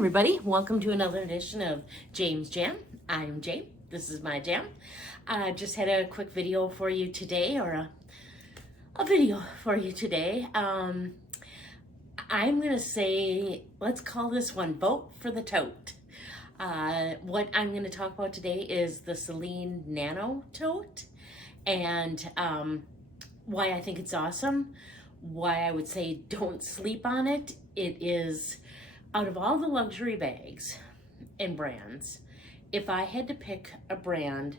everybody, welcome to another edition of James Jam. I'm Jane, this is my jam. Just had a quick video for you today, or a video for you today. I'm gonna say, let's call this one Vote for the Tote. What I'm gonna talk about today is the Celine Nano Tote, and why I think it's awesome, why I would say don't sleep on it. It is, out of all the luxury bags and brands, if I had to pick a brand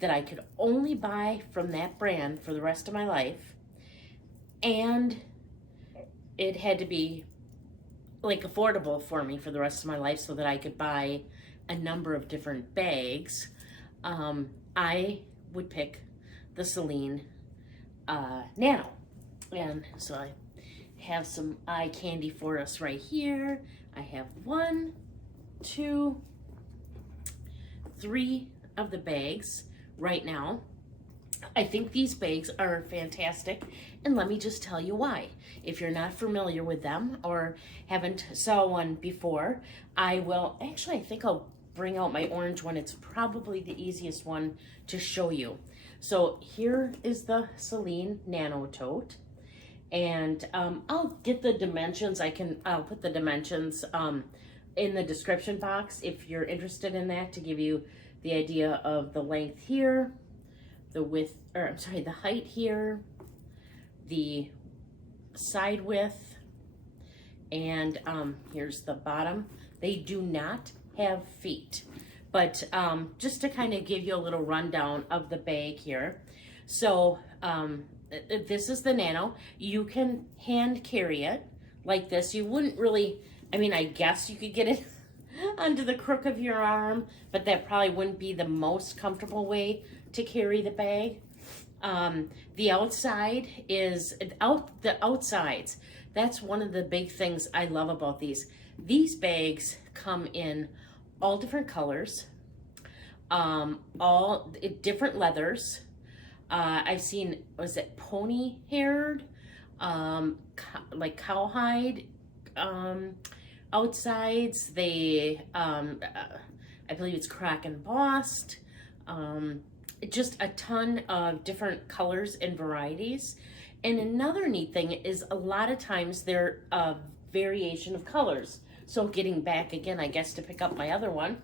that I could only buy from that brand for the rest of my life, and it had to be like affordable for me for the rest of my life so that I could buy a number of different bags, I would pick the Celine Nano. And so I have some eye candy for us right here. I have 1, 2, 3 of the bags right now. I think these bags are fantastic, and let me just tell you why. If you're not familiar with them or haven't saw one before, I think I'll bring out my orange one. It's probably the easiest one to show you. So here is the Celine Nano Tote. And I'll get the dimensions. I'll put the dimensions in the description box if you're interested in that, to give you the idea of the length here, the width, or I'm sorry, the height here, the side width, and here's the bottom. They do not have feet, but just to kind of give you a little rundown of the bag here. So this is the Nano. You can hand carry it like this. You wouldn't really, I mean, I guess you could get it under the crook of your arm, but that probably wouldn't be the most comfortable way to carry the bag. The outside is, the outsides, that's one of the big things I love about these. These bags come in all different colors, all different leathers. I've seen, was it pony-haired, like cowhide outsides. They, I believe it's crack embossed. Just a ton of different colors and varieties. And another neat thing is a lot of times they're a variation of colors. So getting back again, I guess, to pick up my other one.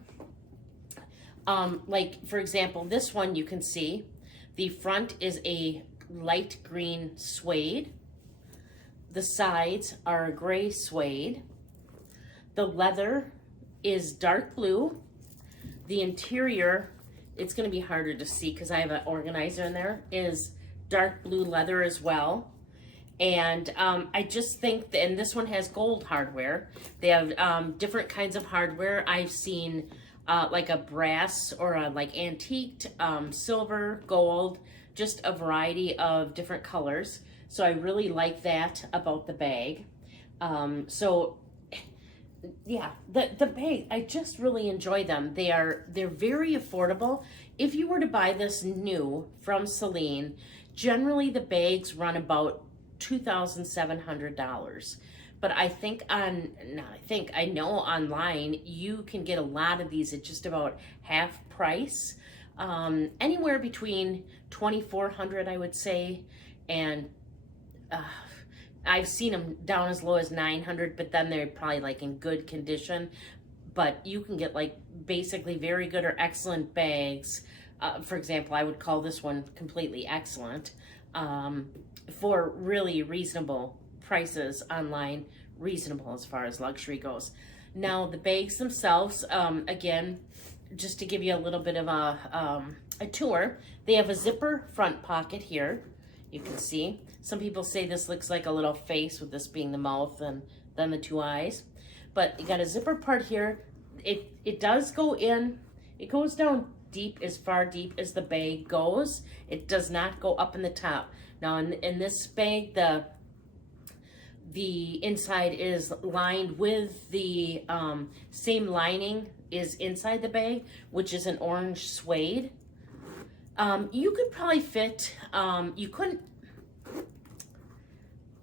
Like, for example, this one you can see. The front is a light green suede. The sides are a gray suede. The leather is dark blue. The interior, it's going to be harder to see because I have an organizer in there, is dark blue leather as well. And I just think that, and this one has gold hardware. They have different kinds of hardware. I've seen like a brass or a like antiqued, silver, gold, just a variety of different colors. So I really like that about the bag. So yeah, the bag, I just really enjoy them. They're very affordable. If you were to buy this new from Celine, generally the bags run about $2,700. But I know online you can get a lot of these at just about half price, anywhere between $2,400, I would say, and I've seen them down as low as $900, but then they're probably like in good condition. But you can get like basically very good or excellent bags. For example, I would call this one completely excellent, for really reasonable prices online, reasonable as far as luxury goes. Now the bags themselves, again, just to give you a little bit of a tour, they have a zipper front pocket here. You can see, some people say this looks like a little face, with this being the mouth and then the 2 eyes. But you got a zipper part here. It does go in, it goes down deep, as far deep as the bag goes. It does not go up in the top. Now in this bag, the inside is lined with the same lining is inside the bag, which is an orange suede. You could probably fit,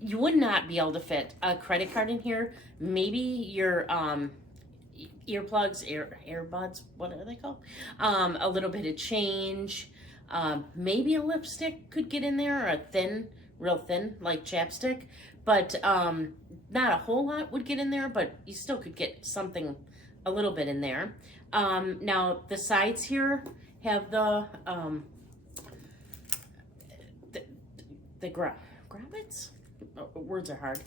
you would not be able to fit a credit card in here. Maybe your earplugs, earbuds, what are they called? A little bit of change, maybe a lipstick could get in there, or a thin, real thin, like chapstick, but not a whole lot would get in there, but you still could get something a little bit in there. Now the sides here have the grommets? Oh, words are hard.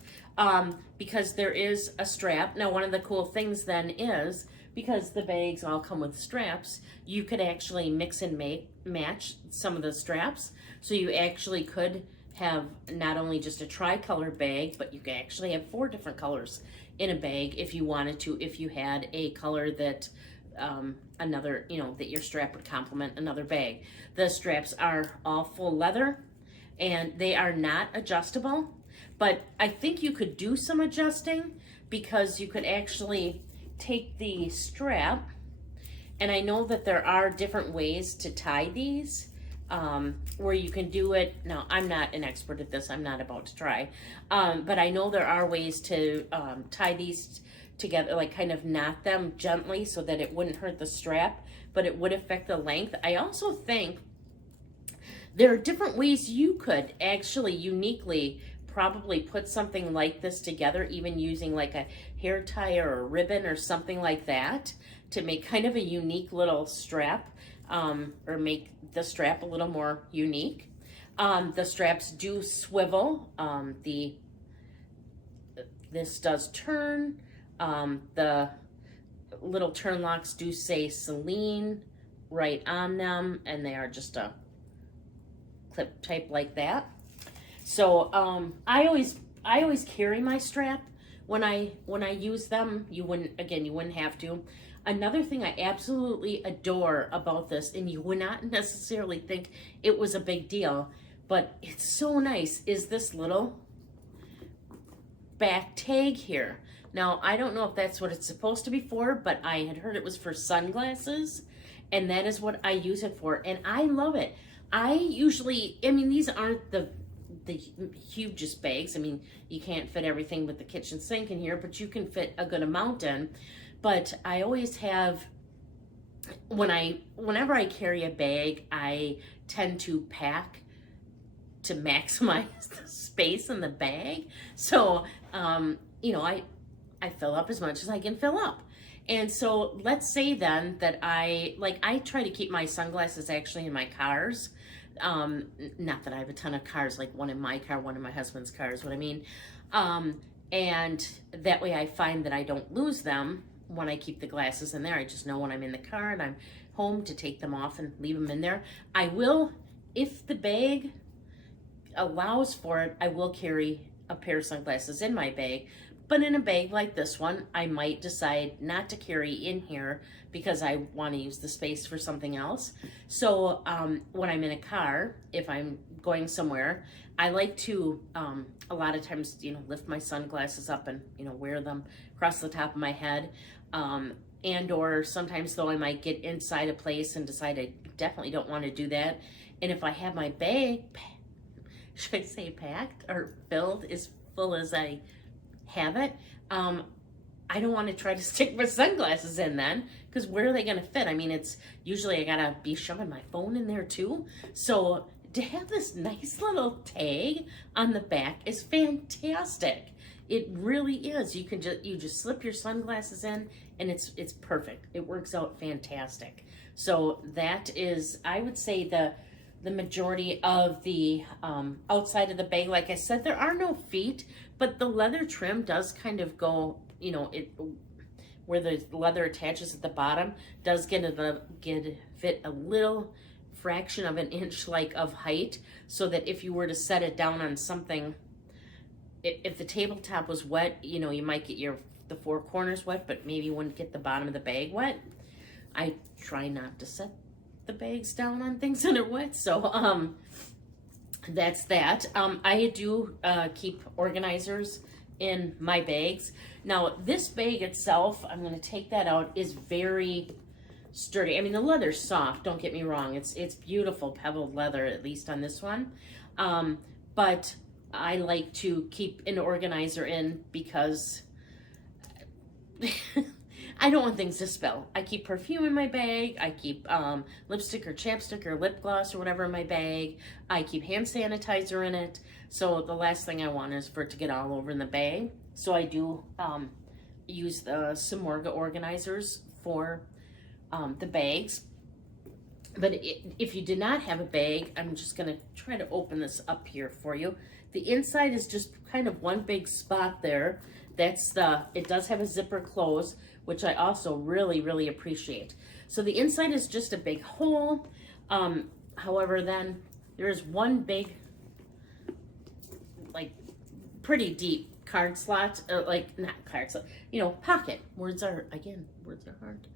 Because there is a strap. Now, one of the cool things then is, because the bags all come with straps, you could actually mix and match some of the straps. So you actually could have not only just a tricolor bag, but you could actually have 4 different colors in a bag if you wanted to, if you had a color that another, that your strap would complement another bag. The straps are all full leather, and they are not adjustable, but I think you could do some adjusting, because you could actually take the strap, and I know that there are different ways to tie these, where you can do it. Now, I'm not an expert at this, I'm not about to try, but I know there are ways to tie these together, like kind of knot them gently so that it wouldn't hurt the strap, but it would affect the length. I also think there are different ways you could actually uniquely probably put something like this together, even using like a hair tie or a ribbon or something like that, to make kind of a unique little strap, or make the strap a little more unique. The straps do swivel. This does turn. The little turn locks do say Celine right on them, and they are just a clip type like that. So I always carry my strap when I use them. You wouldn't have to. Another thing I absolutely adore about this, and you would not necessarily think it was a big deal, but it's so nice, is this little back tag here. Now, I don't know if that's what it's supposed to be for, but I had heard it was for sunglasses, and that is what I use it for, and I love it. These aren't the hugest bags. I mean, you can't fit everything with the kitchen sink in here, but you can fit a good amount in. But I always have, whenever I carry a bag, I tend to pack to maximize the space in the bag. So, I fill up as much as I can fill up. And so let's say then that I try to keep my sunglasses actually in my cars. Not that I have a ton of cars, like one in my car, one in my husband's car is what I mean. And that way I find that I don't lose them when I keep the glasses in there. I just know when I'm in the car and I'm home to take them off and leave them in there. I will, if the bag allows for it, I will carry a pair of sunglasses in my bag. But in a bag like this one, I might decide not to carry in here because I want to use the space for something else. So when I'm in a car, if I'm going somewhere, I like to, a lot of times, lift my sunglasses up and, wear them across the top of my head. Or sometimes, though, I might get inside a place and decide I definitely don't want to do that. And if I have my bag, should I say packed or filled, as full as I have it, I don't want to try to stick my sunglasses in then, because where are they going to fit? I mean, it's usually I gotta be shoving my phone in there too. So to have this nice little tag on the back is fantastic. It really is. You just slip your sunglasses in, and it's perfect. It works out fantastic. So that is, I would say, the majority of the outside of the bag. Like I said, there are no feet, but the leather trim does kind of go, where the leather attaches at the bottom does get fit a little fraction of an inch of height, so that if you were to set it down on something, if the tabletop was wet, you might get the 4 corners wet, but maybe you wouldn't get the bottom of the bag wet. I try not to set the bags down on things that are wet, so that's that. I do keep organizers in my bags. Now this bag itself, I'm going to take that out, is very sturdy. I mean, the leather's soft, don't get me wrong, it's beautiful pebbled leather, at least on this one, but I like to keep an organizer in because I don't want things to spill. I keep perfume in my bag. I keep lipstick or chapstick or lip gloss or whatever in my bag. I keep hand sanitizer in it. So the last thing I want is for it to get all over in the bag. So I do use the Simorga organizers for the bags. But if you did not have a bag, I'm just going to try to open this up here for you. The inside is just kind of one big spot there. It does have a zipper close, which I also really, really appreciate. So the inside is just a big hole. However, then there's one big, like, pretty deep card slot, not card slot, pocket. Words are hard.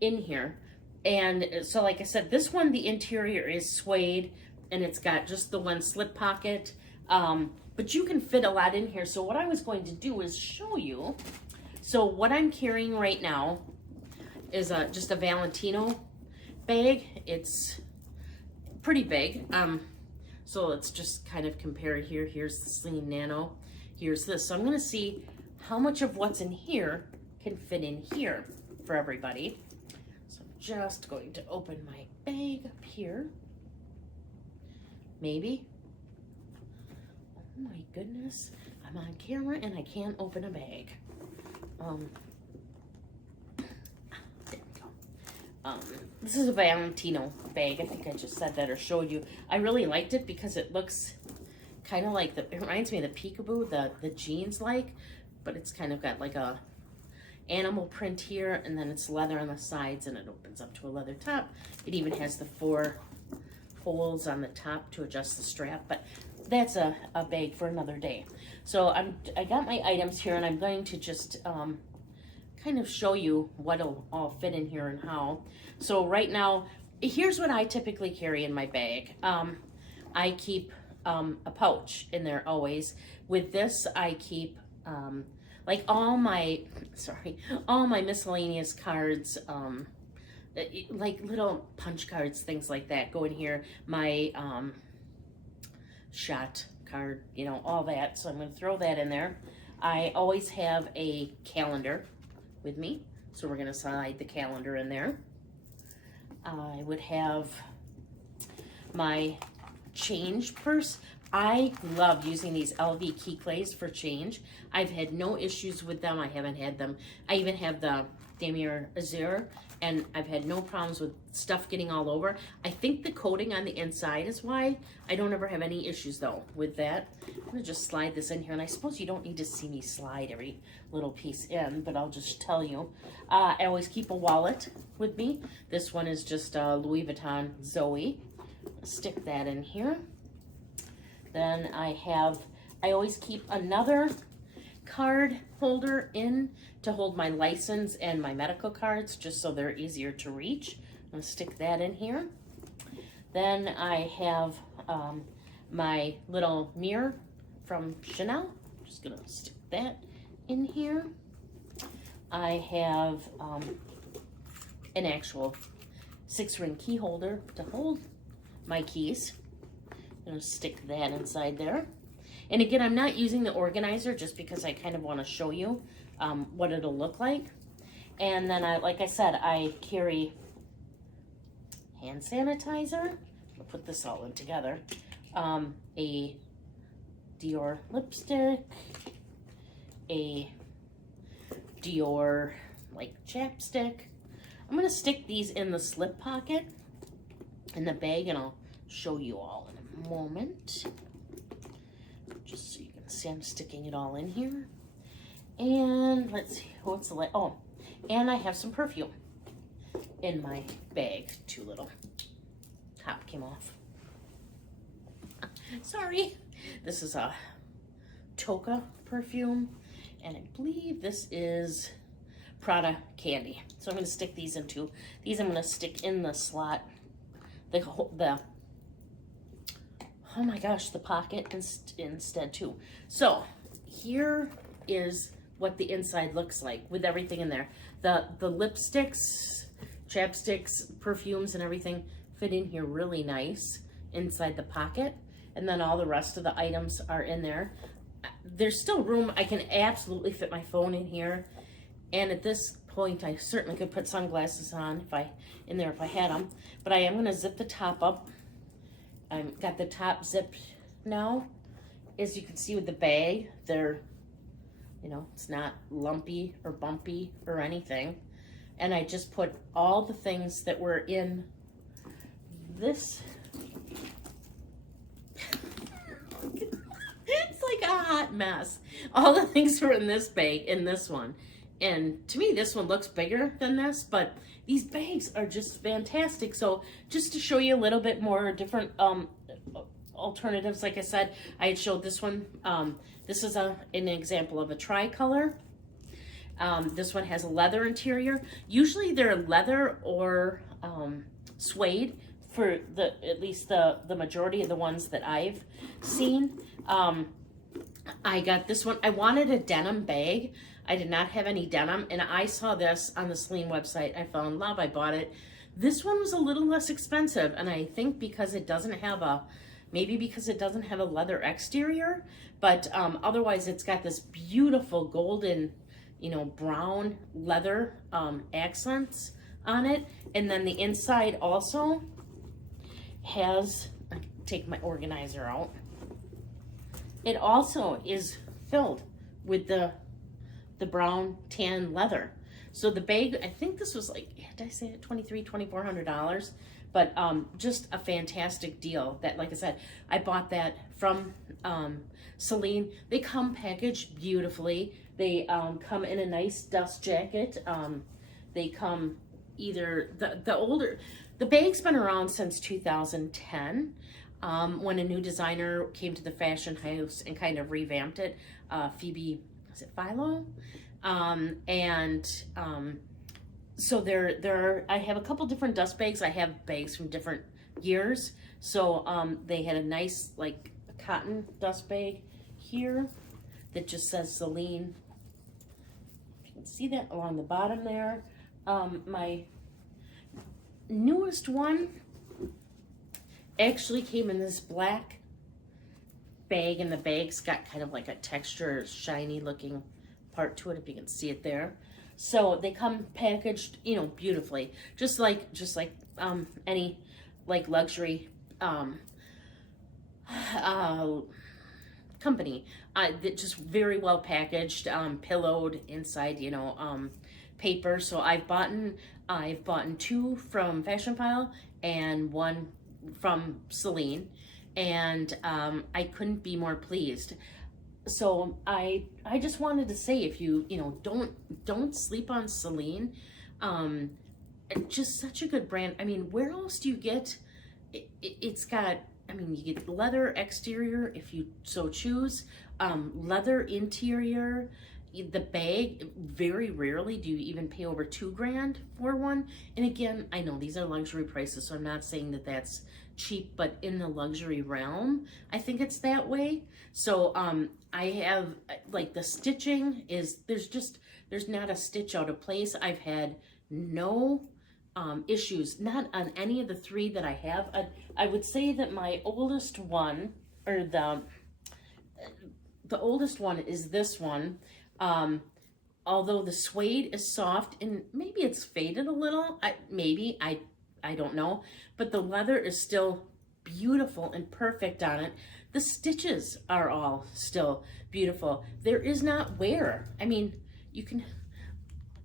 In here. And so, like I said, this one, the interior is suede, and it's got just the one slip pocket. But you can fit a lot in here. So what I was going to do is show you. So what I'm carrying right now is just a Valentino bag. It's pretty big. So let's just kind of compare it here. Here's the Celine Nano. Here's this. So I'm going to see how much of what's in here can fit in here for everybody. So I'm just going to open my bag up here. Maybe. Oh my goodness. I'm on camera and I can't open a bag. There we go. This is a Valentino bag. I think I just said that or showed you. I really liked it because it looks kind of like it reminds me of the peekaboo, the jeans like, but it's kind of got like a animal print here, and then it's leather on the sides, and it opens up to a leather top. It even has the 4 holes on the top to adjust the strap, but that's a bag for another day. So I got my items here, and I'm going to just kind of show you what'll all fit in here and how. So right now, here's what I typically carry in my bag. I keep a pouch in there always. With this, I keep like all my miscellaneous cards, like little punch cards, things like that go in here. My shot card, all that. So I'm going to throw that in there. I always have a calendar with me, so we're going to slide the calendar in there. I would have my change purse. I love using these LV key clays for change. I've had no issues with them. I haven't had them. I even have the Damier Azure, and I've had no problems with stuff getting all over. I think the coating on the inside is why I don't ever have any issues though with that. I'm gonna just slide this in here, and I suppose you don't need to see me slide every little piece in, but I'll just tell you. I always keep a wallet with me. This one is just a Louis Vuitton Zoe. Stick that in here. Then I always keep another card holder in to hold my license and my medical cards, just so they're easier to reach. I'm gonna stick that in here. Then I have my little mirror from Chanel. Just gonna stick that in here. I have an actual 6-ring key holder to hold my keys. I'm gonna stick that inside there. And again, I'm not using the organizer just because I kind of want to show you what it'll look like. And then like I said, I carry hand sanitizer. I'll put this all in together. A Dior lipstick, a Dior chapstick. I'm gonna stick these in the slip pocket in the bag, and I'll show you all in a moment. Just so you can see, I'm sticking it all in here. And let's see, what's the oh, and I have some perfume in my bag. Too little. Top came off. Sorry. This is a Toka perfume, and I believe this is Prada Candy. So I'm going to stick these into these. I'm going to stick in the slot, the oh my gosh, the pocket instead too. So here is what the inside looks like with everything in there. The lipsticks, chapsticks, perfumes, and everything fit in here really nice inside the pocket. And then all the rest of the items are in there. There's still room. I can absolutely fit my phone in here. And at this point, I certainly could put sunglasses on if I had them. But I am going to zip the top up. I've got the top zipped now. As you can see with the bag, they're, you know, it's not lumpy or bumpy or anything. And I just put all the things that were in this. It's like a hot mess. All the things were in this bag, in this one. And to me, this one looks bigger than this, but these bags are just fantastic. So just to show you a little bit more different alternatives, like I said, I had showed this one. This is an example of a tricolor. This one has a leather interior. Usually they're leather or suede for at least the majority of the ones that I've seen. I got this one. I wanted a denim bag. I did not have any denim, and I saw this on the Celine website. I fell in love. I bought it. This one was a little less expensive, and I think because it doesn't have a, maybe because it doesn't have a leather exterior, but otherwise it's got this beautiful golden, you know, brown leather accents on it. And then the inside also has, I take my organizer out. It also is filled with the brown tan leather. So the bag, I think this was like, did I say it, $2,400? But just a fantastic deal. That, like I said, I bought that from Celine. They come packaged beautifully. They come in a nice dust jacket. They come either, the bag's been around since 2010. When a new designer came to the fashion house and kind of revamped it, Phoebe, is it Philo? So I have a couple different dust bags. I have bags from different years. So they had a nice like cotton dust bag here that just says Celine. You can see that along the bottom there. My newest one actually came in this black bag, and the bag's got kind of like a texture, shiny looking part to it, if you can see it there. So they come packaged, you know, beautifully, just like any like luxury company. That just very well packaged, pillowed inside, you know, paper. So I've bought two from Fashion File and one from Celine, and I couldn't be more pleased. So I just wanted to say, if you know, don't sleep on Celine. Just such a good brand. I mean, where else do you get it's got, I mean, you get leather exterior if you so choose, leather interior. The bag, very rarely do you even pay over $2,000 for one. And again, I know these are luxury prices, so I'm not saying that that's cheap, but in the luxury realm, I think it's that way. So I have, like, the stitching is, there's not a stitch out of place. I've had no issues, not on any of the three that I have. I would say that my oldest one, or the oldest one is this one. Although the suede is soft and maybe it's faded a little, I don't know, but the leather is still beautiful and perfect on it. The stitches are all still beautiful. There is not wear. I mean, you can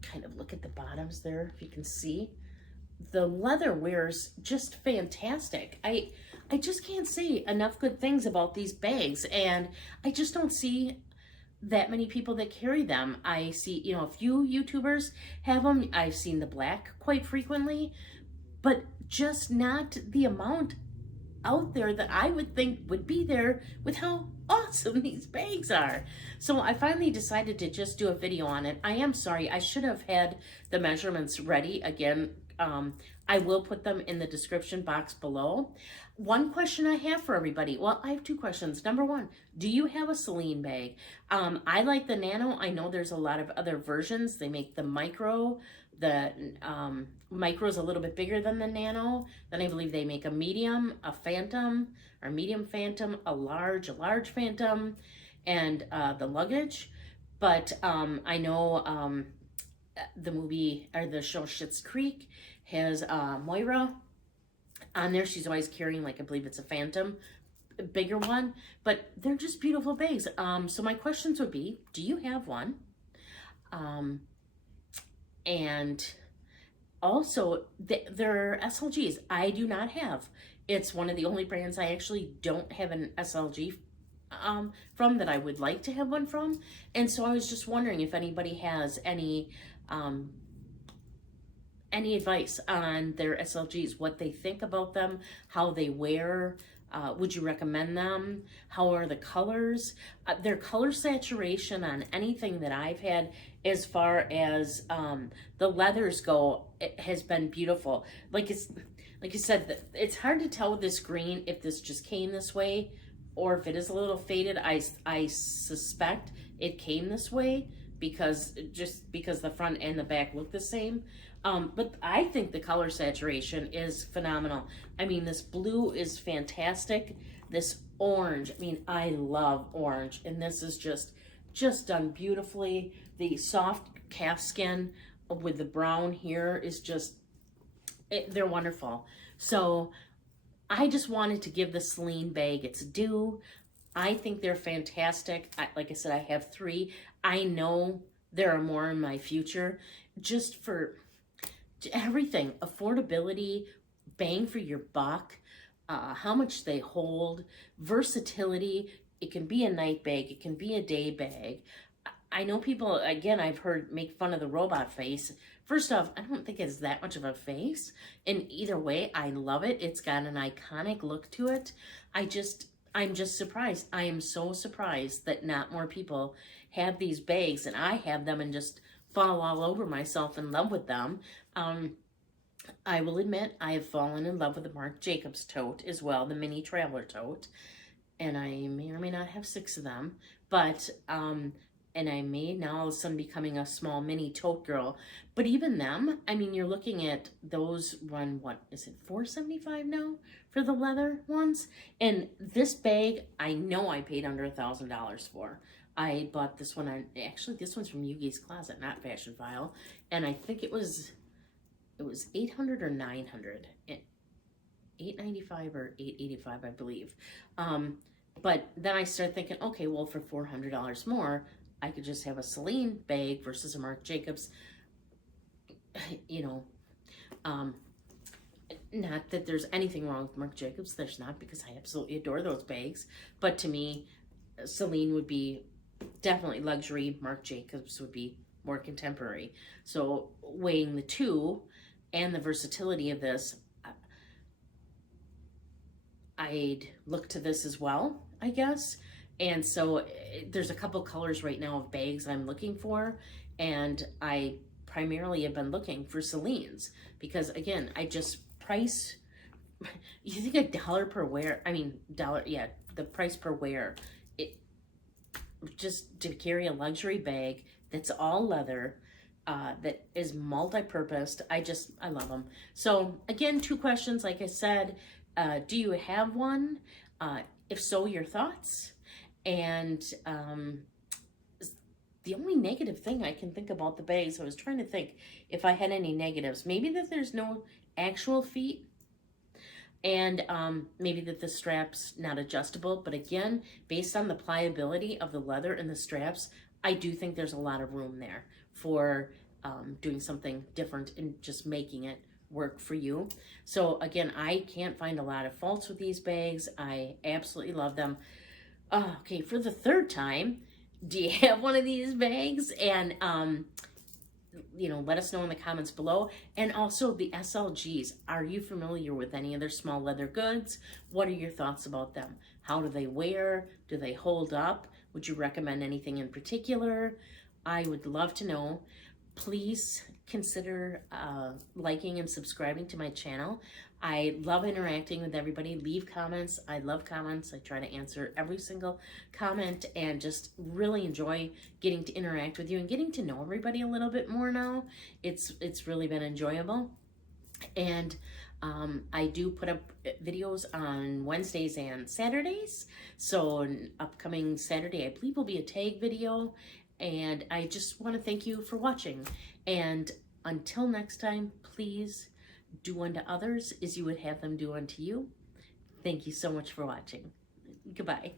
kind of look at the bottoms there, if you can see. The leather wears just fantastic. I just can't say enough good things about these bags, and I just don't see that many people that carry them. I see, you know, a few YouTubers have them. I've seen the black quite frequently, but just not the amount out there that I would think would be there with how awesome these bags are. So I finally decided to just do a video on it. I am sorry, I should have had the measurements ready. Again, I will put them in the description box below. One question I have for everybody, well, I have two questions. Number one, do you have a Celine bag? I like the Nano. I know there's a lot of other versions. They make the Micro. The Micro is a little bit bigger than the Nano. Then I believe they make a medium, a Phantom, or medium Phantom, a large Phantom, and the luggage. But I know the movie or the show Schitt's Creek has Moira on there. She's always carrying, like, I believe it's a Phantom, a bigger one, but they're just beautiful bags. So my questions would be, do you have one? And also, they're SLGs. I do not have. It's one of the only brands I actually don't have an SLG from, that I would like to have one from. And so I was just wondering if anybody has any advice on their SLGs, what they think about them, how they wear. Would you recommend them? How are the colors? Their color saturation on anything that I've had, as far as the leathers go, it has been beautiful. Like you said, it's hard to tell with this green if this just came this way or if it is a little faded. I suspect it came this way because the front and the back look the same. But I think the color saturation is phenomenal. I mean, this blue is fantastic. This orange, I mean, I love orange, and this is just done beautifully. The soft calf skin with the brown here is just, they're wonderful. So I just wanted to give the Celine bag its due. I think they're fantastic. Like I said, I have 3. I know there are more in my future, just for everything, affordability, bang for your buck, how much they hold, versatility. It can be a night bag, it can be a day bag. I know people, again, I've heard make fun of the robot face. First off, I don't think it's that much of a face, and either way, I love it. It's got an iconic look to it. I'm just surprised. I am so surprised that not more people have these bags, and I have them and just fall all over myself in love with them. I will admit I have fallen in love with the Marc Jacobs tote as well, the mini traveler tote, and I may or may not have 6 of them, but and I may now all of a sudden becoming a small mini tote girl. But even them, I mean, you're looking at those run, what is it, $4.75 now for the leather ones? And this bag, I know I paid under $1,000 for. I bought this one on, actually this one's from Yugi's Closet, not Fashion File, and I think it was $800 or $900, $895 or $885, I believe. But then I started thinking, okay, well, for $400 more, I could just have a Celine bag versus a Marc Jacobs. You know, not that there's anything wrong with Marc Jacobs. There's not, because I absolutely adore those bags. But to me, Celine would be definitely luxury. Marc Jacobs would be more contemporary. So weighing the two and the versatility of this, I'd look to this as well, I guess. And so there's a couple colors right now of bags I'm looking for, and I primarily have been looking for Celine's because, again, I just price, you think $1 per wear, I mean, yeah, the price per wear, it just to carry a luxury bag that's all leather, that is multi-purposed. I love them. So again, 2 questions, like I said. Do you have one? If so, your thoughts. And the only negative thing I can think about the bags, I was trying to think if I had any negatives. Maybe that there's no actual feet, and maybe that the strap's not adjustable. But again, based on the pliability of the leather and the straps, I do think there's a lot of room there for doing something different and just making it work for you. So again, I can't find a lot of faults with these bags. I absolutely love them. Okay, for the 3rd time, do you have one of these bags? And you know, let us know in the comments below. And also the SLGs, are you familiar with any other small leather goods? What are your thoughts about them? How do they wear? Do they hold up? Would you recommend anything in particular? I would love to know. Please consider liking and subscribing to my channel. I love interacting with everybody. Leave comments. I love comments. I try to answer every single comment and just really enjoy getting to interact with you and getting to know everybody a little bit more now. It's really been enjoyable. And I do put up videos on Wednesdays and Saturdays. So an upcoming Saturday, I believe, will be a tag video. And I just want to thank you for watching. And until next time, please do unto others as you would have them do unto you. Thank you so much for watching. Goodbye.